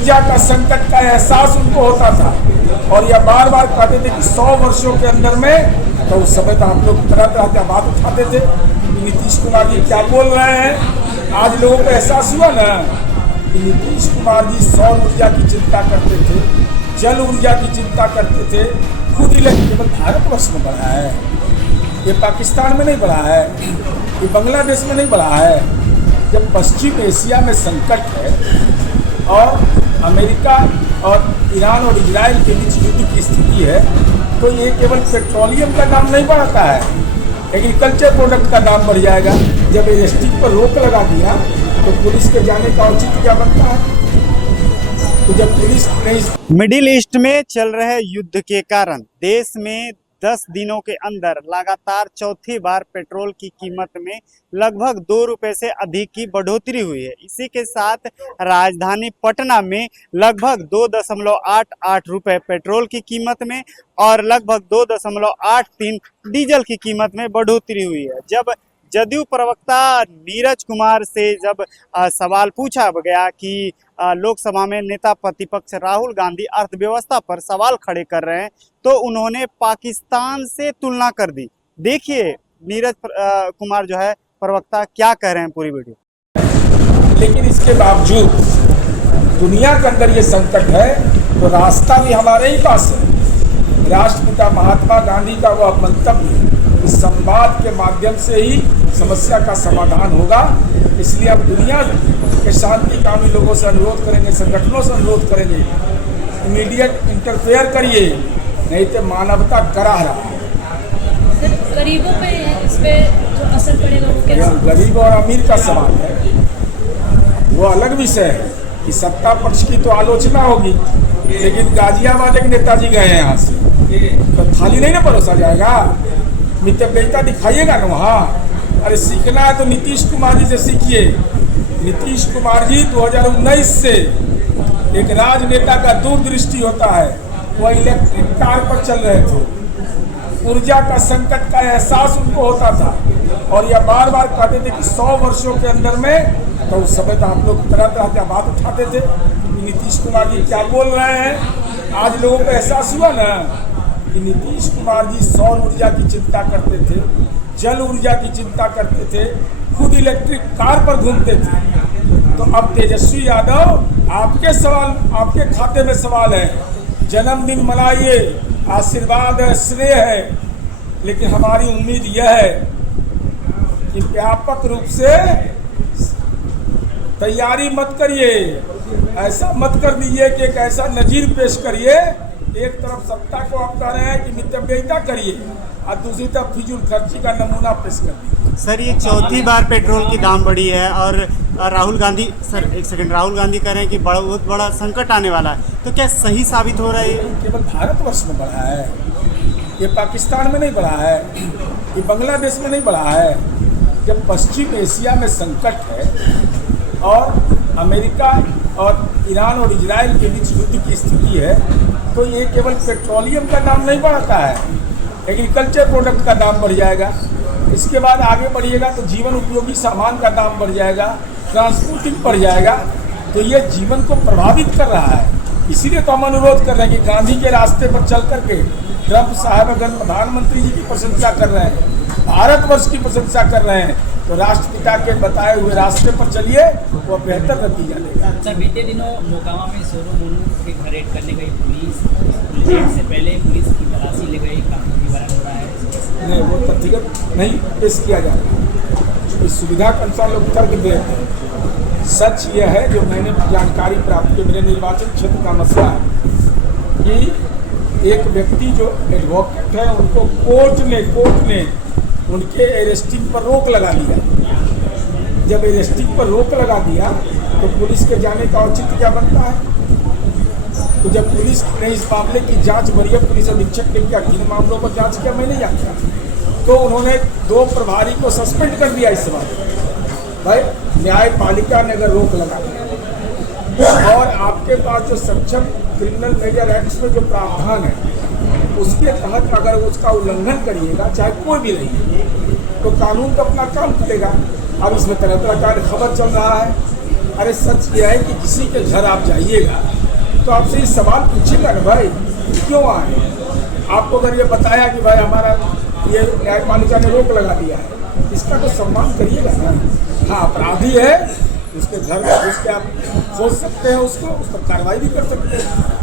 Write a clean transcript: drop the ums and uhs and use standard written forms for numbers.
ऊर्जा का संकट का एहसास उनको होता था और यह बार बार कहते थे कि 100 वर्षों के अंदर में, तो उस समय तो हम लोग तरह तरह का बात उठाते थे कि नीतीश कुमार जी क्या बोल रहे हैं। आज लोगों को एहसास हुआ ना कि नीतीश कुमार जी सौर ऊर्जा की चिंता करते थे, जल ऊर्जा की चिंता करते थे, खुद इलेक्ट्रिक केवल भारतवर्ष में बढ़ा है, ये पाकिस्तान में नहीं बढ़ा है, ये बांग्लादेश में नहीं बढ़ा है। जब पश्चिम एशिया में संकट है और अमेरिका और ईरान और इजराइल के बीच युद्ध की स्थिति है, तो ये केवल पेट्रोलियम का दाम नहीं बढ़ाता है, एग्रीकल्चर प्रोडक्ट का दाम बढ़ जाएगा। जब इलेक्ट्रिक पर रोक लगा दिया तो पुलिस के जाने का औचित्य क्या बनता है? तो जब पुलिस नहीं। मिडिल ईस्ट में चल रहे युद्ध के कारण देश में 10 दिनों के अंदर लगातार चौथी बार पेट्रोल की कीमत में लगभग 2 रुपए से अधिक की बढ़ोतरी हुई है। इसी के साथ राजधानी पटना में लगभग 2.88 रुपए पेट्रोल की कीमत में और लगभग 2.83 डीजल की कीमत में बढ़ोतरी हुई है। जब जदयू प्रवक्ता नीरज कुमार से जब सवाल पूछा गया कि लोकसभा में नेता प्रतिपक्ष राहुल गांधी अर्थव्यवस्था पर सवाल खड़े कर रहे हैं, तो उन्होंने पाकिस्तान से तुलना कर दी। देखिए नीरज कुमार जो है प्रवक्ता क्या कह रहे हैं, पूरी वीडियो। लेकिन इसके बावजूद दुनिया के अंदर ये संकट है तो रास्ता भी हमारे ही पास है। राष्ट्रपिता महात्मा गांधी का वह मंतव्य इस संवाद के माध्यम से ही समस्या का समाधान होगा। इसलिए अब दुनिया के शांतिकामी लोगों से अनुरोध करेंगे, संगठनों से अनुरोध करेंगे, इमीडिएट इंटरफेयर करिए, नहीं तो मानवता कराह रहा है। गरीबों पे इस पे जो असर पड़ेगा वो कैसे? गरीब और अमीर का सवाल है, वो अलग विषय है कि सत्ता पक्ष की तो आलोचना होगी, लेकिन गाजियाबाद एक नेताजी गए हैं यहाँ से, तो थाली नहीं ना परोसा जाएगा, मितव्ययिता दिखाइएगा ना वहाँ। अरे सीखना है तो नीतीश कुमार जी से सीखिए। नीतीश कुमार जी 2019 से एक राजनेता का दूरदृष्टि होता है, वह इलेक्ट्रिक कार पर चल रहे थे, ऊर्जा का संकट का एहसास उनको होता था और यह बार बार कहते थे कि 100 वर्षों के अंदर में, तो उस समय तो हम लोग तरह तरह का बात उठाते थे कि नीतीश कुमार जी क्या बोल रहे हैं। आज लोगों को एहसास हुआ ना कि नीतीश कुमार जी सौर ऊर्जा की चिंता करते थे, जल ऊर्जा की चिंता करते थे, खुद इलेक्ट्रिक कार पर घूमते थे। तो अब तेजस्वी यादव आपके खाते में सवाल है, जन्मदिन मनाइए, आशीर्वाद है, श्रेय है, लेकिन हमारी उम्मीद यह है कि व्यापक रूप से तैयारी मत करिए, ऐसा मत कर दीजिए कि एक ऐसा नजीर पेश करिए, एक तरफ सत्ता को आप कह रहे हैं कि मितव्ययिता करिए और दूसरी तरफ फिजूल खर्ची का नमूना पेश कर दीजिए। सर ये चौथी बार पेट्रोल की दाम बढ़ी है और राहुल गांधी, सर एक सेकंड, राहुल गांधी कह रहे हैं कि बहुत बड़ा संकट आने वाला है, तो क्या सही साबित हो रहा है? केवल भारतवर्ष में बढ़ा है, ये पाकिस्तान में नहीं बढ़ा है, ये बांग्लादेश में नहीं बढ़ा है। जब पश्चिम एशिया में संकट है और अमेरिका और ईरान और इजराइल के बीच युद्ध की स्थिति है, तो ये केवल पेट्रोलियम का दाम नहीं बढ़ता है, एग्रीकल्चर प्रोडक्ट का दाम बढ़ जाएगा। इसके बाद आगे बढ़िएगा तो जीवन उपयोगी सामान का दाम बढ़ जाएगा, ट्रांसपोर्टिंग बढ़ जाएगा, तो ये जीवन को प्रभावित कर रहा है। इसीलिए तो हम अनुरोध कर रहे हैं कि गांधी के रास्ते पर चल करके ट्रंप साहबगण प्रधानमंत्री जी की प्रशंसा कर रहे हैं, भारतवर्ष की प्रशंसा कर रहे हैं, तो राष्ट्रपिता के बताए हुए रास्ते पर चलिए, वो बेहतर नतीजा देगा। सर बीते दिनों मोकामा में सोनू मोनू के घर रेड करने गई पुलिस से पहले पुलिस की तलाशी ले गई, काफी विवरण हो रहा है। नहीं, वो तथ्यगत नहीं पेश किया जा रहा, इस सुविधा के अनुसार लोग तर्क देते हैं। सच यह है जो मैंने जानकारी प्राप्त की, मेरे निर्वाचन क्षेत्र का मसला है कि एक व्यक्ति जो एडवोकेट है उनको कोर्ट ने उनके अरेस्टिंग पर रोक लगा दिया। जब अरेस्टिंग पर रोक लगा दिया तो पुलिस के जाने का औचित्य क्या बनता है? तो जब पुलिस ने इस मामले की जांच वरीय पुलिस अधीक्षक ने किया, किन मामलों पर जांच किया मैं नहीं जानता, तो उन्होंने 2 प्रभारी को सस्पेंड कर दिया। इस बात भाई न्यायपालिका ने अगर रोक लगा दिया और आपके पास जो सक्षम क्रिमिनल मेजर एक्ट में जो प्रावधान है उसके तहत अगर उसका उल्लंघन करिएगा, चाहे कोई भी रही, तो कानून तो अपना काम करेगा। अब इसमें तरह तरह का खबर चल रहा है, अरे सच क्या है कि किसी के घर आप जाइएगा तो आपसे ये सवाल पूछेगा ना भाई क्यों आए। आपको अगर ये बताया कि भाई हमारा ये न्यायपालिका ने रोक लगा दिया है, इसका तो सम्मान करिएगा ना। हाँ अपराधी है उसके घर में घुस के आप सोच सकते हैं उसको, उस पर कार्रवाई भी कर सकते हैं।